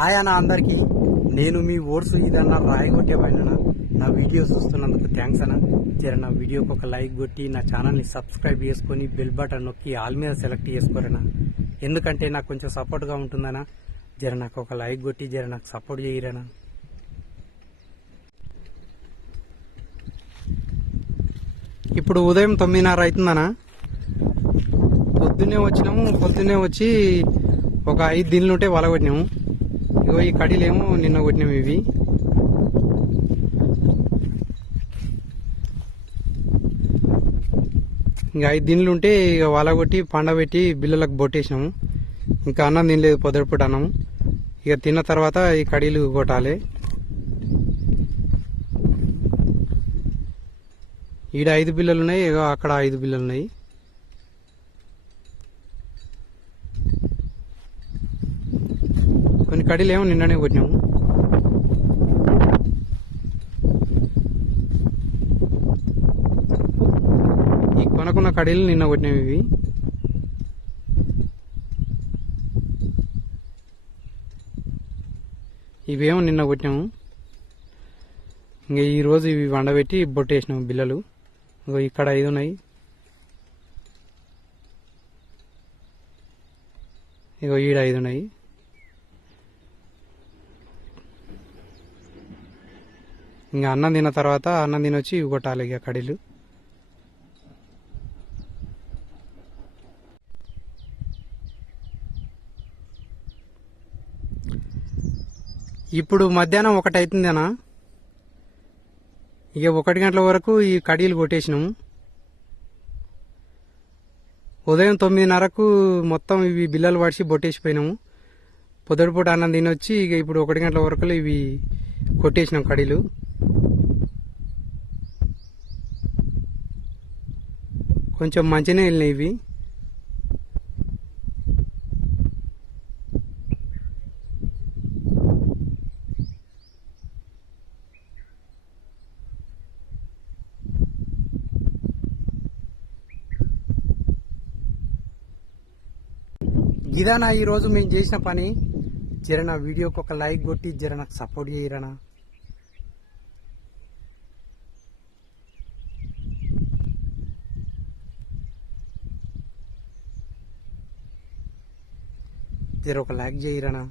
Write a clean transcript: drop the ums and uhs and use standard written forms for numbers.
ఆయన అందరికీ నేను మీ ఓట్స్ ఇదన్నా రాయగొట్టే పైన నా వీడియో చూస్తున్నందుకు థ్యాంక్స్ అన్న. జర నా వీడియోకి ఒక లైక్ కొట్టి నా ఛానల్ని సబ్స్క్రైబ్ చేసుకొని బెల్ బటన్ నొక్కి ఆల్ మీద సెలెక్ట్ చేసుకోరనా. ఎందుకంటే నాకు కొంచెం సపోర్ట్గా ఉంటుందనా. జర నాకు ఒక లైక్ కొట్టి జర నాకు సపోర్ట్ చేయరనా. ఇప్పుడు ఉదయం 9:30 అవుతుందనా. పొద్దున్నే వచ్చి ఒక 5 దిన్లు ఉంటే వల కొట్టినాము. ఇగో ఈ కడీలేమో నిన్న కొట్టినాము. ఇవి ఇంకా 5 దిన్లు ఉంటే ఇక వల కొట్టి పండబెట్టి బిల్లలకు బొట్టేసినాము. ఇంకా అన్నం తినలేదు, పొద్దుపూట అన్నం. ఇక తిన్న తర్వాత ఈ కడీలు కొట్టాలి. ఈడ 5 బిల్లలు ఉన్నాయి, ఇక అక్కడ 5 బిల్లలు ఉన్నాయి. కొన్ని కడీలు ఏమో నిన్ననే కొట్టినాము. ఈ కొనుక్కున్న కడీలు నిన్న కొట్టినాము. ఇవేమో నిన్న కొట్టినాము. ఇంకా ఈరోజు ఇవి వండబెట్టి బొట్టేసినాము బిల్లలు. ఇక్కడ 5 ఉన్నాయి. ఇగో ఈడ 5 ఉన్నాయి. ఇంకా అన్నం తిన్న తర్వాత అన్నం తినొచ్చి ఇవి కొట్టాలి ఇక కడీలు. ఇప్పుడు మధ్యాహ్నం 1 అవుతుందనా. ఇక 1 గంటల వరకు ఈ కడీలు కొట్టేసినాము. ఉదయం 9:30కు మొత్తం ఇవి బిల్లలు పడిచి బొట్టేసిపోయినాము. పొద్దుటిపూట అన్నం తినొచ్చి ఇక ఇప్పుడు 1 గంటల వరకు ఇవి కొట్టేసినాం కడీలు. కొంచెం మంచిగానే వెళ్ళినాయి ఇవి. ఇదానా ఈరోజు మేము చేసిన పని. జర నా వీడియోకి ఒక లైక్ కొట్టి జర నాకు సపోర్ట్ చేయరనా. జర ఒక లైక్ చేయరనా.